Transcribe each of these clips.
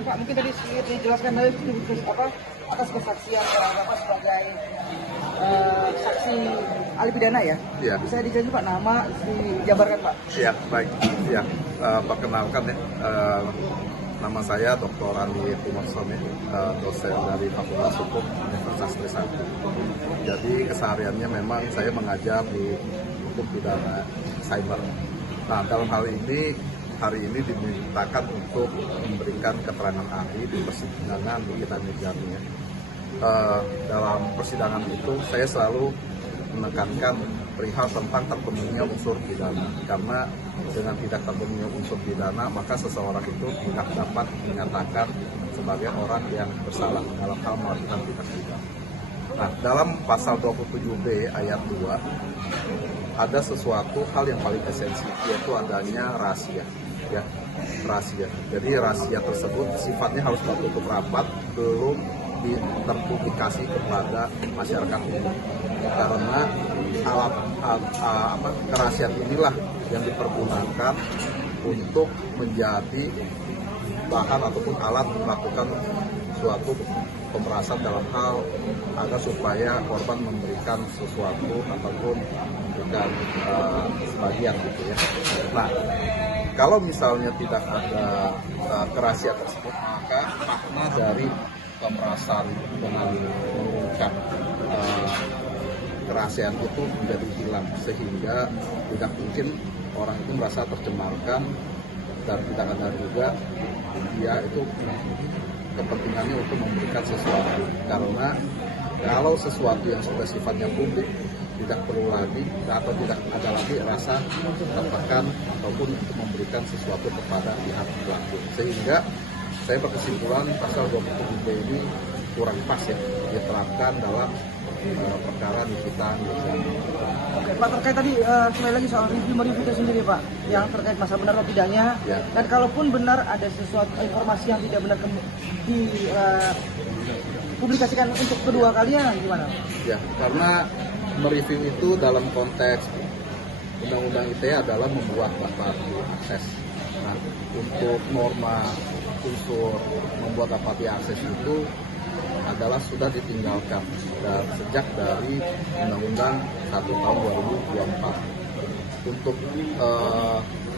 Pak, mungkin tadi sedikit dijelaskan dari apa atas kesaksian Bapak sebagai saksi ahli pidana ya. Iya. Bisa dijelaskan Pak, nama dijabarkan Pak. Iya, baik. Ya, perkenalkan ya, nama saya Dr. Andi Timerson ya, dosen dari Fakultas Hukum Universitas Trisakti. Jadi kesehariannya memang saya mengajar di hukum pidana cyber. Nah, dalam hal ini hari ini dimintakan untuk memberikan keterangan ahli di persidangan di kita Jambi. Dalam persidangan itu saya selalu menekankan perihal tentang terpenuhinya unsur pidana, karena dengan tidak terpenuhinya unsur pidana maka seseorang itu tidak dapat dinyatakan sebagai orang yang bersalah dalam hal melakukan tindak pidana. Nah, dalam pasal 27B ayat 2 ada sesuatu hal yang paling esensi, yaitu adanya rahasia. Ya, rahasia. Jadi rahasia tersebut sifatnya harus tertutup rapat, belum terpublikasi kepada masyarakat umum. Karena kerahasiaan inilah yang dipergunakan untuk menjadi bahan ataupun alat melakukan suatu pemerasan dalam hal agar supaya korban memberikan sesuatu ataupun bukan sebagian gitu ya. Nah, kalau misalnya tidak ada kerahasiaan tersebut, maka makna dari pemerasan dengan mengungkap kerahasiaan itu menjadi hilang, sehingga tidak mungkin orang itu merasa tercemarkan dan tidak ada juga dia itu kepentingannya untuk memberikan sesuatu. Karena kalau sesuatu yang sudah sifatnya publik tidak perlu lagi atau tidak ada lagi rasa tertekan ataupun untuk memberikan sesuatu kepada pihak pelaku, sehingga saya berkesimpulan pasal 27B ini kurang pas ya diterapkan dalam perkara di kita. Oke Pak, terkait tadi sekali lagi soal review itu sendiri Pak, yang terkait masa benar atau tidaknya, ya. Dan kalaupun benar ada sesuatu informasi yang tidak benar dipublikasikan untuk kedua kalinya gimana? Ya, karena mereview itu dalam konteks Undang-Undang ITE adalah membuat dapat diakses. Nah, untuk norma unsur membuat dapat diakses itu adalah sudah ditinggalkan dan sejak dari Undang-Undang 1 tahun 2024. Untuk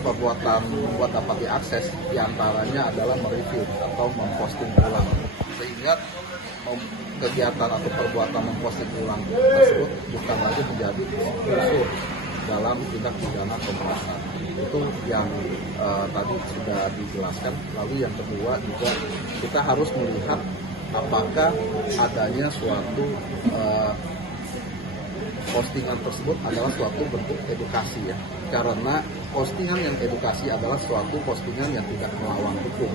perbuatan membuat dapat diakses diantaranya adalah mereview atau memposting ulang, sehingga kegiatan atau perbuatan memposting ulang tersebut bukan lagi menjadi unsur dalam tindak pidana pemerasan. Itu yang tadi sudah dijelaskan. Lalu yang kedua juga kita harus melihat apakah adanya suatu postingan tersebut adalah suatu bentuk edukasi ya. Karena postingan yang edukasi adalah suatu postingan yang tidak melawan hukum.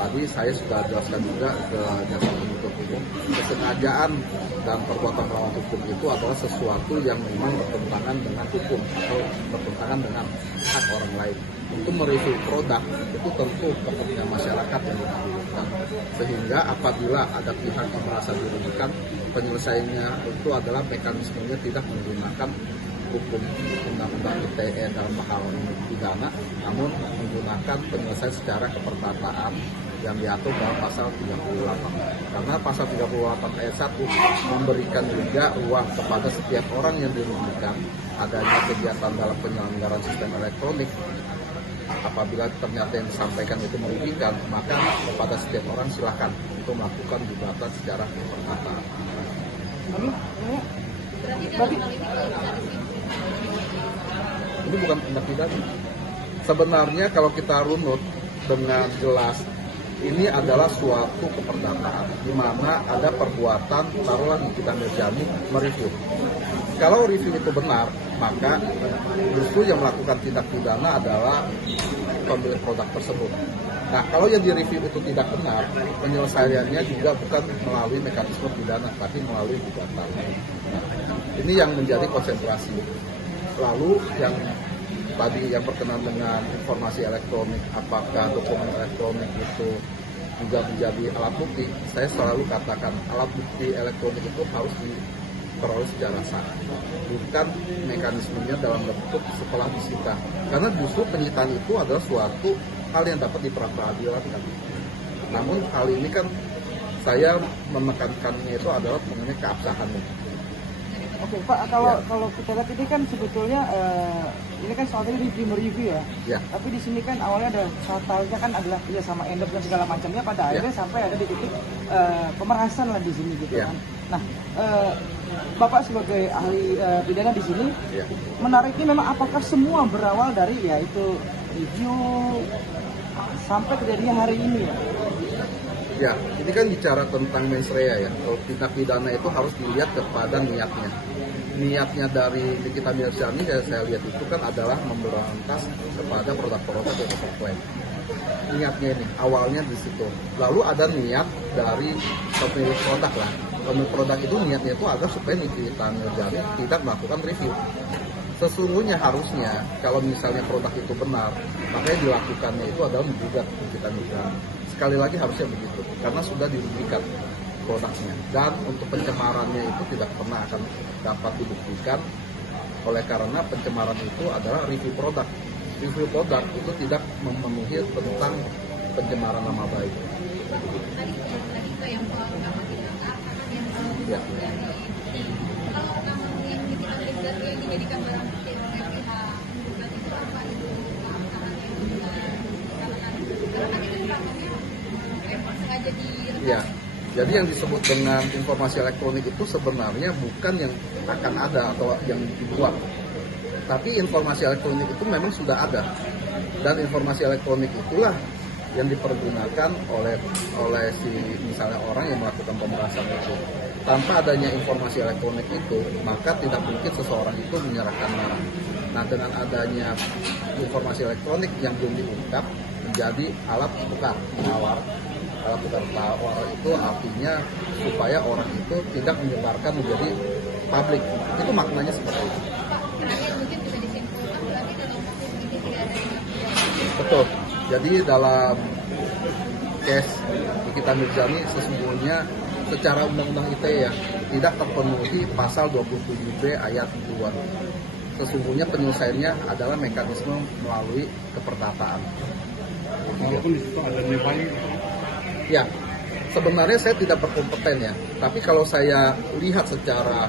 Tadi saya sudah jelaskan juga ke jaksa penuntut umum, kesengajaan dan perbuatan melawan hukum itu adalah sesuatu yang memang bertentangan dengan hukum atau bertentangan dengan hak orang lain. Untuk mereview produk itu tentu kepentingan masyarakat yang didahulukan, sehingga apabila ada pihak yang merasa dirugikan, penyelesaiannya itu adalah mekanismenya tidak menggunakan hukum Undang-Undang ITE dalam hal pidana, namun menggunakan penyelesaian secara keperdataan yang diatur dalam pasal 38. Karena pasal 38 ayat 1 memberikan juga ruang kepada setiap orang yang dirugikan adanya kegiatan dalam penyelenggaraan sistem elektronik. Apabila ternyata yang disampaikan itu merugikan, maka kepada setiap orang silakan untuk melakukan gugatan secara keperdataan. Ini bukan tindak pidana. Sebenarnya kalau kita runut dengan jelas, ini adalah suatu keperdataan di mana ada perbuatan taruhlah kita menjadi mereview. Kalau review itu benar, maka justru yang melakukan tindak pidana adalah pemilik produk tersebut. Nah, kalau yang direview itu tidak benar, penyelesaiannya juga bukan melalui mekanisme pidana, tapi melalui gugatan. Nah, ini yang menjadi konsentrasi. Lalu yang tadi yang berkenaan dengan informasi elektronik, apakah dokumen elektronik itu juga menjadi alat bukti? Saya selalu katakan alat bukti elektronik itu harus diperoleh secara sah, bukan mekanismenya dalam bentuk setelah disita. Karena justru penyitaan itu adalah suatu hal yang dapat diperadilan. Namun hal ini kan saya menekankannya itu adalah mengenai keabsahannya. Oke Pak, kalau kita lihat ini kan sebetulnya ini kan soalnya review ya. Tapi di sini kan awalnya ada soalnya kan adalah ya sama endorse dan segala macamnya, pada akhirnya sampai ada di titik pemerasan lah di sini gitu kan. Nah, Bapak sebagai ahli pidana di sini, menariknya memang apakah semua berawal dari ya itu review sampai kejadian hari ini ya? Ya, ini kan bicara tentang mens rea ya. Kalau tindak pidana itu harus dilihat kepada niatnya. Niatnya dari Nikita Mirzani saya lihat itu kan adalah memberantas kepada produk-produk yang overklaim. Niatnya ini awalnya di situ. Lalu ada niat dari pemilik produk lah. Pemilik produk itu niatnya itu agar supaya Nikita Mirzani tidak melakukan review. Sesungguhnya harusnya kalau misalnya produk itu benar, makanya dilakukannya itu adalah menggugat Nikita Mirzani. Sekali lagi harusnya begitu, karena sudah dirugikan produknya. Dan untuk pencemarannya itu tidak pernah akan dapat dibuktikan, oleh karena pencemaran itu adalah review produk. Review produk itu tidak memenuhi tentang pencemaran nama baik. Tadi itu yang Ya. kalau namanya kita dijadikan barang bukti oleh pihak gugat itu apa itu keabsahannya karena kan itu namanya sengaja direkam. Ya. Jadi yang disebut dengan informasi elektronik itu sebenarnya bukan yang akan ada atau yang dibuat. Tapi informasi elektronik itu memang sudah ada. Dan informasi elektronik itulah yang dipergunakan oleh si misalnya orang yang melakukan pemerasan itu. Tanpa adanya informasi elektronik itu, maka tidak mungkin seseorang itu menyerahkan barang. Nah, dengan adanya informasi elektronik yang belum diungkap menjadi alat tukar tawar. Alat tukar tawar itu artinya supaya orang itu tidak menyebarkan menjadi publik. Itu maknanya seperti itu. Pak, sebenarnya mungkin bisa disimpulkan berarti dalam kasus ini tidak ada tindak pidana. Betul. Jadi dalam case Nikita Mirzani sesungguhnya secara undang-undang ITE ya tidak terpenuhi pasal 27B ayat 2. Sesungguhnya penyelesaiannya adalah mekanisme melalui keperdataan. Walaupun di situ ada nilai. Ya, sebenarnya saya tidak berkompeten ya. Tapi kalau saya lihat secara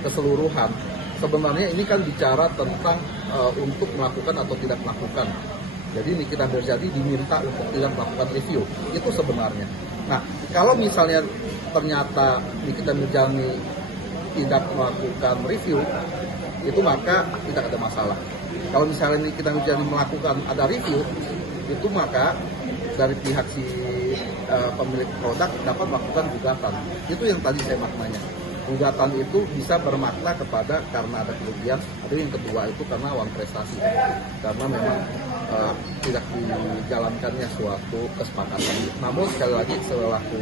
keseluruhan, sebenarnya ini kan bicara tentang untuk melakukan atau tidak melakukan. Jadi Nikita Mirzani diminta untuk tidak melakukan review. Itu sebenarnya. Nah, kalau misalnya ternyata Nikita Mirzani tidak melakukan review, itu maka tidak ada masalah. Kalau misalnya Nikita Mirzani melakukan ada review, itu maka dari pihak si pemilik produk dapat melakukan gugatan. Itu yang tadi saya maknanya. Gugatan itu bisa bermakna kepada karena ada kerugian. Ada yang kedua itu karena uang prestasi. Karena memang tidak dijalankannya suatu kesepakatan. Namun sekali lagi selaku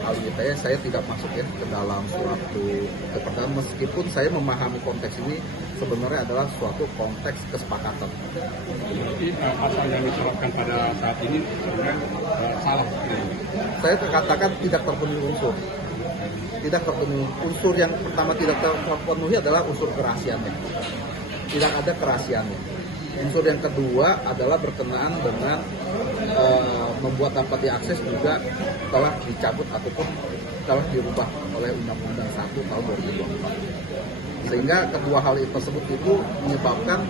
ahli ITE saya tidak masuk ya ke dalam suatu kepercayaan meskipun saya memahami konteks ini sebenarnya adalah suatu konteks kesepakatan. Jadi pasal yang diterapkan pada saat ini sebenarnya salah. Saya katakan tidak terpenuhi unsur. Tidak terpenuhi unsur yang pertama tidak terpenuhi adalah unsur kerahasiaannya. Tidak ada kerahasiaannya. Unsur yang kedua adalah berkenaan dengan membuat dapat diakses juga telah dicabut ataupun telah dirubah oleh Undang-Undang 1 tahun 2024. Sehingga kedua hal tersebut itu menyebabkan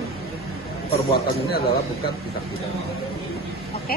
perbuatan ini adalah bukan tindak pidana. Oke.